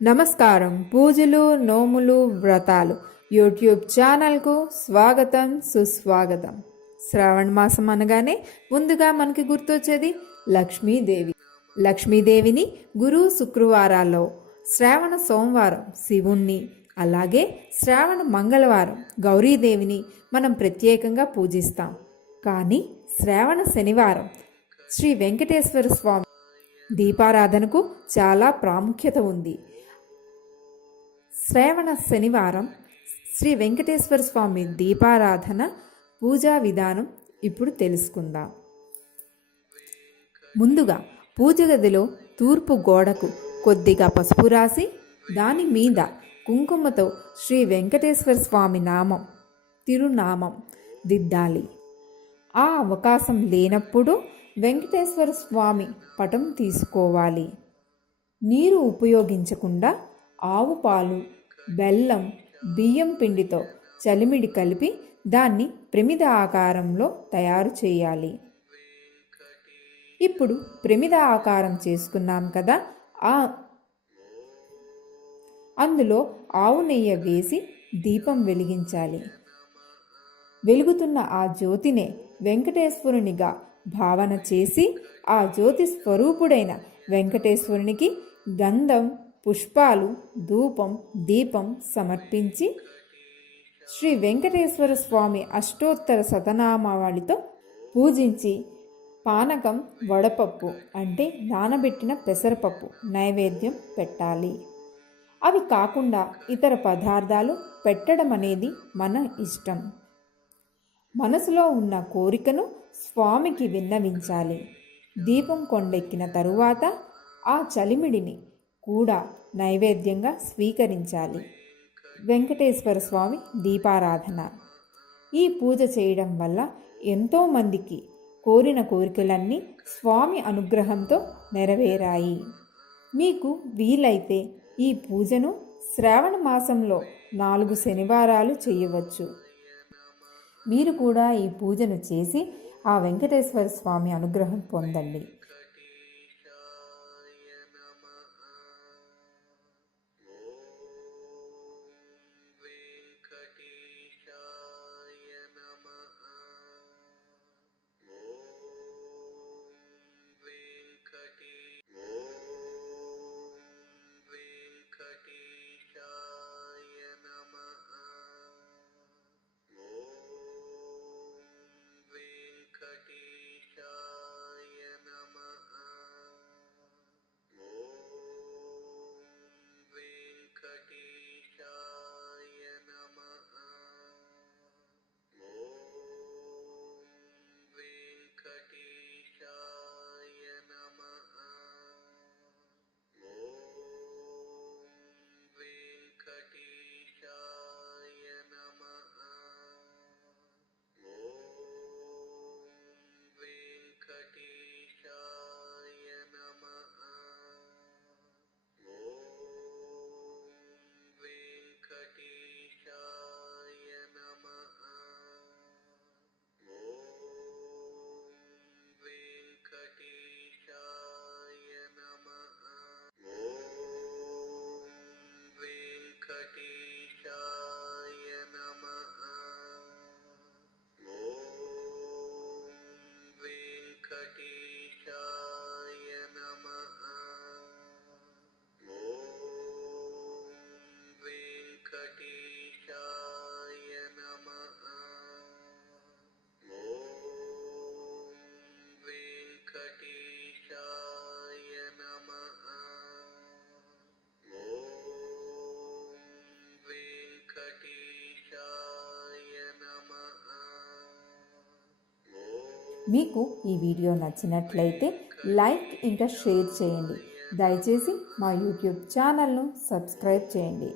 నమస్కారం. పూజలు నోములు వ్రతాలు. యూట్యూబ్ ఛానల్కు స్వాగతం సుస్వాగతం. శ్రావణ మాసం అనగానే ముందుగా మనకి గుర్తొచ్చేది లక్ష్మీదేవి. లక్ష్మీదేవిని గురు శుక్రవారాల్లో శ్రావణ సోమవారం శివుణ్ణి అలాగే శ్రావణ మంగళవారం గౌరీదేవిని మనం ప్రత్యేకంగా పూజిస్తాం. కానీ శ్రావణ శనివారం శ్రీ వెంకటేశ్వర స్వామి దీపారాధనకు చాలా ప్రాముఖ్యత ఉంది. శ్రావణ శనివారం శ్రీ వెంకటేశ్వర స్వామి దీపారాధన పూజా విధానం ఇప్పుడు తెలుసుకుందాం. ముందుగా పూజ గదిలో తూర్పు గోడకు కొద్దిగా పసుపు రాసి దాని మీద కుంకుమతో శ్రీ వెంకటేశ్వర స్వామి నామం తిరునామం దిద్దాలి. ఆ అవకాశం లేనప్పుడు వెంకటేశ్వర స్వామి పటం తీసుకోవాలి. నీరు ఉపయోగించకుండా ఆవు పాలు బెల్లం బియ్యం పిండితో చలిమిడి కలిపి దాన్ని ప్రమిద ఆకారంలో తయారు చేయాలి. ఇప్పుడు ప్రమిద ఆకారం చేసుకున్నాం కదా ఆ అందులో ఆవు నెయ్యి వేసి దీపం వెలిగించాలి. వెలుగుతున్న ఆ జ్యోతినే వెంకటేశ్వరునిగా భావన చేసి ఆ జ్యోతి స్వరూపుడైన వెంకటేశ్వరునికి గంధం పుష్పాలు ధూపం దీపం సమర్పించి శ్రీ వెంకటేశ్వర స్వామి అష్టోత్తర సతనామావళితో పూజించి పానకం వడపప్పు అంటే నానబెట్టిన పెసరపప్పు నైవేద్యం పెట్టాలి. అవి కాకుండా ఇతర పదార్థాలు పెట్టడం అనేది మన ఇష్టం. మనసులో ఉన్న కోరికను స్వామికి విన్నవించాలి. దీపం కొండెక్కిన తరువాత ఆ చలిమిడిని కూడా నైవేద్యంగా స్వీకరించాలి. వెంకటేశ్వర స్వామి దీపారాధన. ఈ పూజ చేయడం వల్ల ఎంతోమందికి కోరిన కోరికలన్నీ స్వామి అనుగ్రహంతో నెరవేరాయి. మీకు వీలైతే ఈ పూజను శ్రావణ మాసంలో నాలుగు శనివారాలు చేయవచ్చు. మీరు కూడా ఈ పూజను చేసి ఆ వెంకటేశ్వర స్వామి అనుగ్రహం పొందండి. మీకు ఈ వీడియో నచ్చినట్లయితే లైక్ ఇంకా షేర్ చేయండి. దయచేసి మా యూట్యూబ్ ఛానల్ను సబ్స్క్రైబ్ చేయండి.